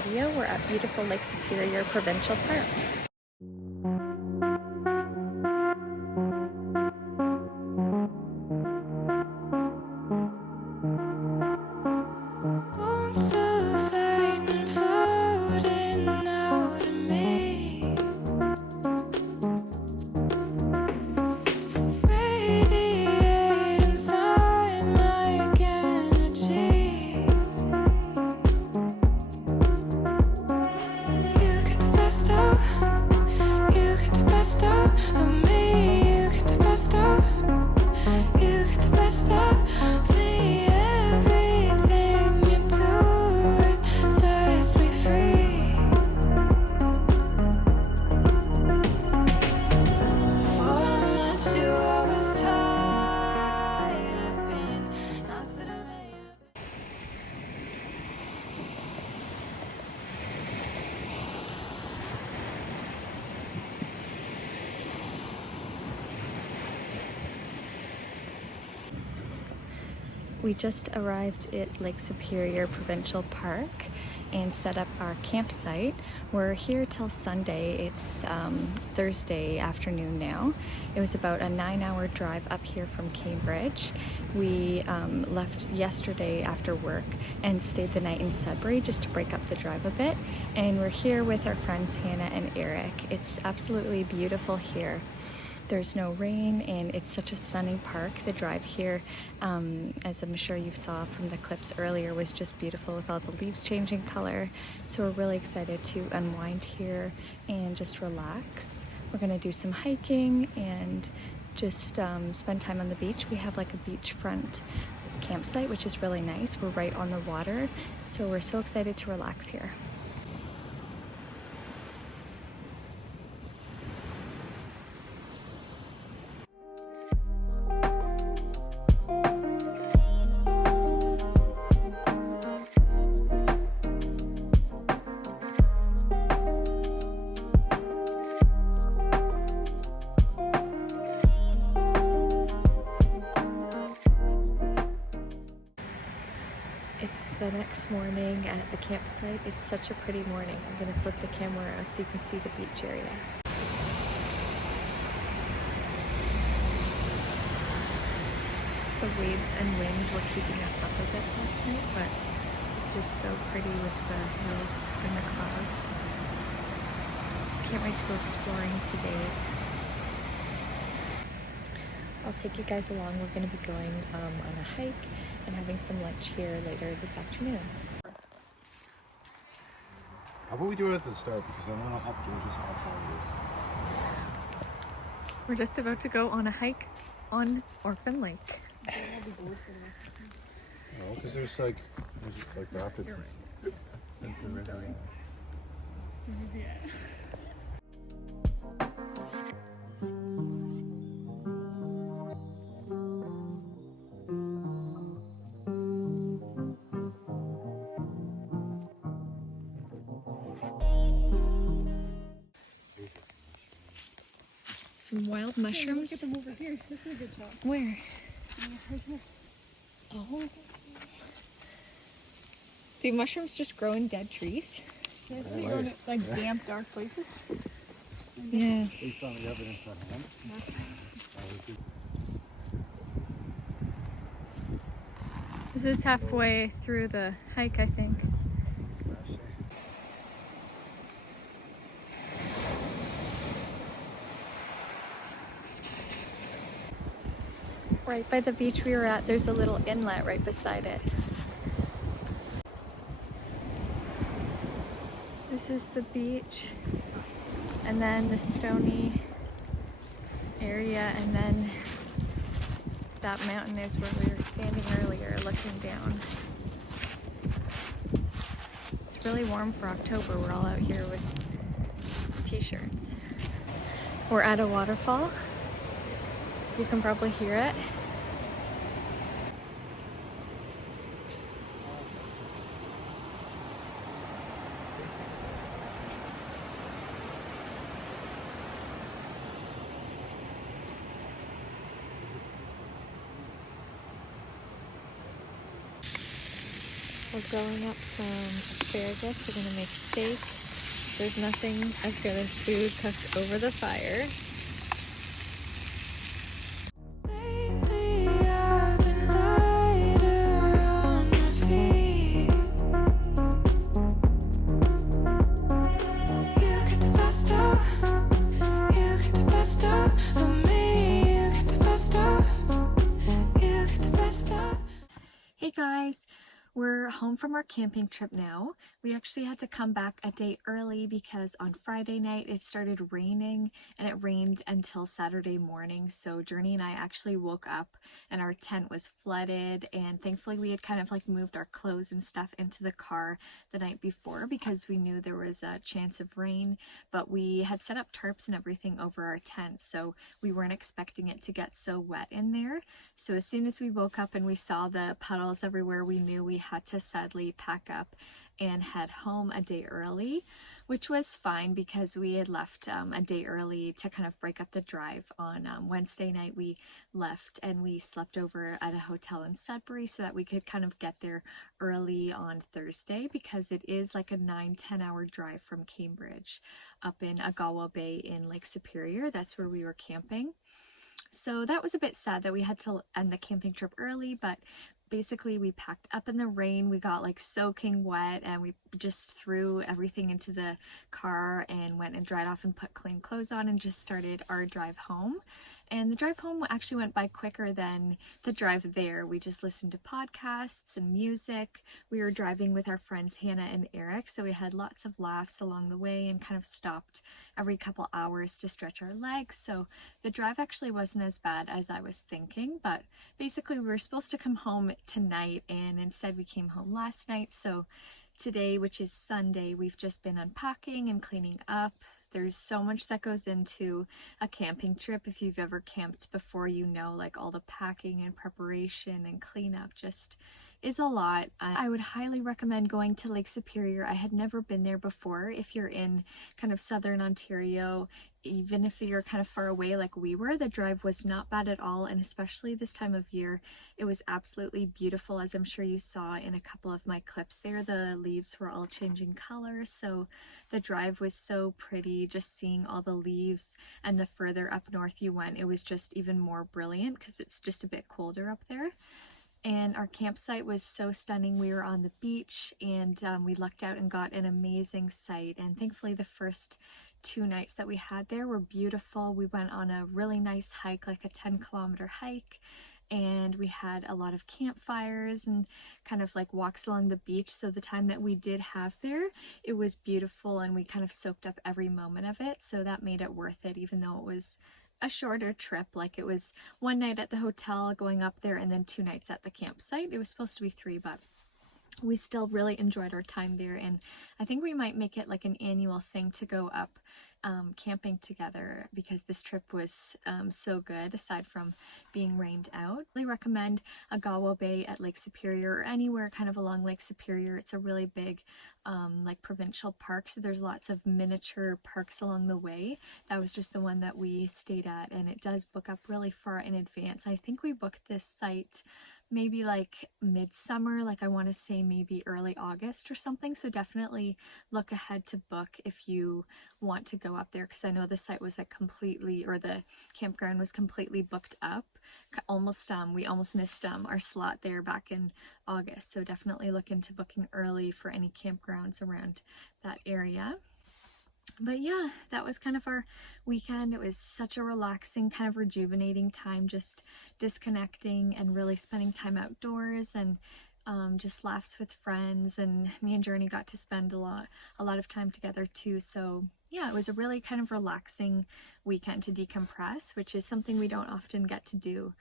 video. We're at beautiful Lake Superior Provincial Park. We just arrived at Lake Superior Provincial Park and set up our campsite. We're here till Sunday. It's Thursday afternoon now. It was about a 9-hour drive up here from Cambridge. We left yesterday after work and stayed the night in Sudbury just to break up the drive a bit. And we're here with our friends Hannah and Eric. It's absolutely beautiful here. There's no rain and it's such a stunning park. The drive here, as I'm sure you saw from the clips earlier, was just beautiful with all the leaves changing color. So we're really excited to unwind here and just relax. We're gonna do some hiking and just spend time on the beach. We have like a beachfront campsite, which is really nice. We're right on the water, so we're so excited to relax here. The next morning at the campsite, it's such a pretty morning. I'm going to flip the camera around so you can see the beach area. The waves and wind were keeping us up a bit last night, but it's just so pretty with the hills and the clouds. Can't wait to go exploring today. I'll take you guys along. We're going to be going on a hike and having some lunch here later this afternoon. How about we do it at the start, because then that'll help gauge us how far it is. We're just about to go on a hike on Orphan Lake. No, because there's like rapids and stuff. Yeah. Some wild mushrooms. Look at them over here. This is a good shot. Where? Right here. Oh. Do mushrooms just grow in dead trees? They grow in like damp, dark places. Yeah. Based on the evidence at hand. This is halfway through the hike, I think. Right by the beach we were at, there's a little inlet right beside it. This is the beach, and then the stony area, and then that mountain is where we were standing earlier looking down. It's really warm for October. We're all out here with t-shirts. We're at a waterfall. You can probably hear it. We're going up some asparagus. We're gonna make steak. There's nothing as good as food cooked over the fire. Lately I've been lighter on my feet. You get the best of me. You get the best of. Hey guys, we're home from our camping trip now. We actually had to come back a day early because on Friday night it started raining, and it rained until Saturday morning. So Journey and I actually woke up and our tent was flooded, and thankfully we had kind of like moved our clothes and stuff into the car the night before because we knew there was a chance of rain, but we had set up tarps and everything over our tent, so we weren't expecting it to get so wet in there. So as soon as we woke up and we saw the puddles everywhere, we knew we had to sadly pack up and head home a day early, which was fine because we had left a day early to kind of break up the drive. On Wednesday night we left and we slept over at a hotel in Sudbury so that we could kind of get there early on Thursday, because it is like a 9-10 hour drive from Cambridge up in Agawa Bay in Lake Superior. That's where we were camping. So that was a bit sad that we had to end the camping trip early, but basically we packed up in the rain. We got like soaking wet and we just threw everything into the car and went and dried off and put clean clothes on and just started our drive home. And the drive home actually went by quicker than the drive there. We just listened to podcasts and music. We were driving with our friends Hannah and Eric, so we had lots of laughs along the way and kind of stopped every couple hours to stretch our legs. So the drive actually wasn't as bad as I was thinking, but basically we were supposed to come home tonight and instead we came home last night. So today, which is Sunday, we've just been unpacking and cleaning up. There's so much that goes into a camping trip. If you've ever camped before, you know, like all the packing and preparation and cleanup just is a lot. I would highly recommend going to Lake Superior. I had never been there before. If you're in kind of southern Ontario, even if you're kind of far away like we were, the drive was not bad at all, and especially this time of year, it was absolutely beautiful. As I'm sure you saw in a couple of my clips there, the leaves were all changing color, so the drive was so pretty. Just seeing all the leaves, and the further up north you went, it was just even more brilliant because it's just a bit colder up there. And our campsite was so stunning. We were on the beach and we lucked out and got an amazing sight, and thankfully the first 2 nights that we had there were beautiful. We went on a really nice hike, like a 10-kilometer hike, and we had a lot of campfires and kind of like walks along the beach. So the time that we did have there, it was beautiful and we kind of soaked up every moment of it, so that made it worth it, even though it was a shorter trip. Like it was 1 night at the hotel going up there and then 2 nights at the campsite. It was supposed to be 3, but we still really enjoyed our time there, and I think we might make it like an annual thing to go up camping together because this trip was so good aside from being rained out. I really recommend Agawa Bay at Lake Superior or anywhere kind of along Lake Superior. It's a really big like provincial park, so there's lots of miniature parks along the way. That was just the one that we stayed at, and it does book up really far in advance. I think we booked this site maybe like midsummer, like I want to say maybe early August or something, so definitely look ahead to book if you want to go up there, because I know the site was like completely, or the campground was completely booked up. Almost we almost missed our slot there back in August, so definitely look into booking early for any campgrounds around that area. But yeah, that was kind of our weekend. It was such a relaxing, kind of rejuvenating time, just disconnecting and really spending time outdoors, and just laughs with friends, and me and Journey got to spend a lot of time together too. So yeah, it was a really kind of relaxing weekend to decompress, which is something we don't often get to do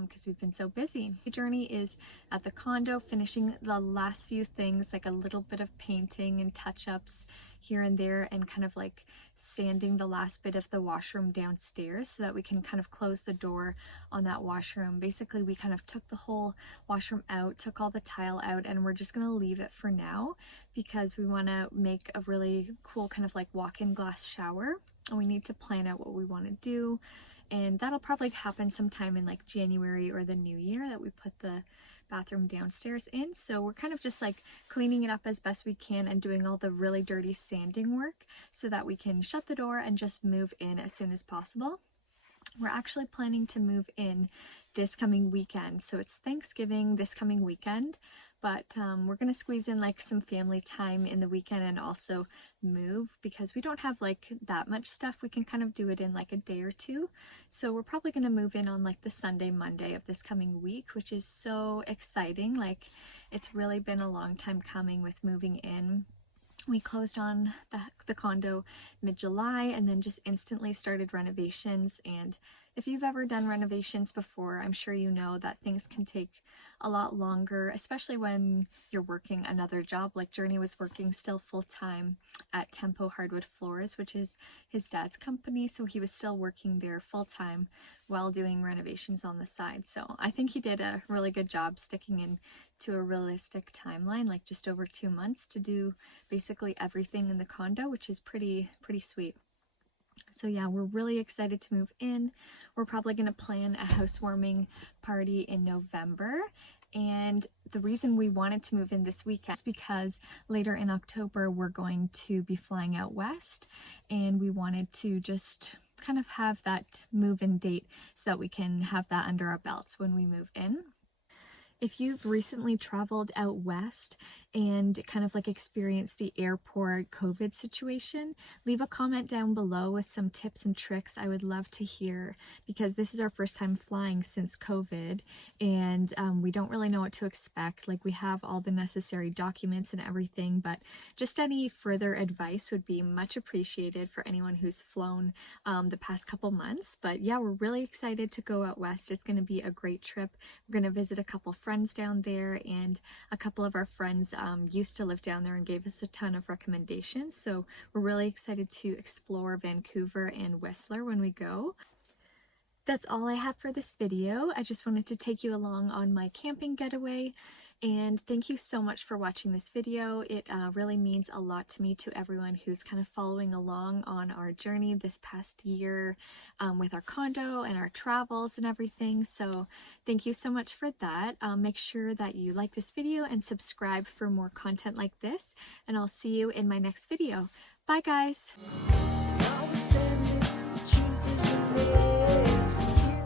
because we've been so busy. Journey is at the condo finishing the last few things, like a little bit of painting and touch-ups here and there, and kind of like sanding the last bit of the washroom downstairs so that we can kind of close the door on that washroom. Basically, we kind of took the whole washroom out, took all the tile out, and we're just gonna leave it for now because we want to make a really cool kind of like walk-in glass shower, and we need to plan out what we want to do. And that'll probably happen sometime in like January or the new year, that we put the bathroom downstairs in. So we're kind of just like cleaning it up as best we can and doing all the really dirty sanding work so that we can shut the door and just move in as soon as possible. We're actually planning to move in this coming weekend. So it's Thanksgiving this coming weekend, but we're going to squeeze in like some family time in the weekend and also move because we don't have like that much stuff. We can kind of do it in like a day or two. So we're probably going to move in on like the Sunday, Monday of this coming week, which is so exciting. Like it's really been a long time coming with moving in. We closed on the condo mid-July and then just instantly started renovations. And if you've ever done renovations before, I'm sure you know that things can take a lot longer, especially when you're working another job. Like Journey was working still full-time at Tempo Hardwood Floors, which is his dad's company. So he was still working there full-time while doing renovations on the side. So I think he did a really good job sticking in to a realistic timeline, like just over 2 months to do basically everything in the condo, which is pretty sweet. So yeah, we're really excited to move in. We're probably going to plan a housewarming party in November. And the reason we wanted to move in this weekend is because later in October, we're going to be flying out west. And we wanted to just kind of have that move-in date so that we can have that under our belts when we move in. If you've recently traveled out west and kind of like experienced the airport COVID situation, leave a comment down below with some tips and tricks. I would love to hear because this is our first time flying since COVID and we don't really know what to expect. Like we have all the necessary documents and everything, but just any further advice would be much appreciated for anyone who's flown the past couple months. But yeah, we're really excited to go out west. It's going to be a great trip. We're going to visit a couple friends down there, and a couple of our friends used to live down there and gave us a ton of recommendations. So we're really excited to explore Vancouver and Whistler when we go. That's all I have for this video. I just wanted to take you along on my camping getaway. And thank you so much for watching this video. It really means a lot to me, to everyone who's kind of following along on our journey this past year with our condo and our travels and everything. So thank you so much for that. Make sure that you like this video and subscribe for more content like this. And I'll see you in my next video. Bye guys!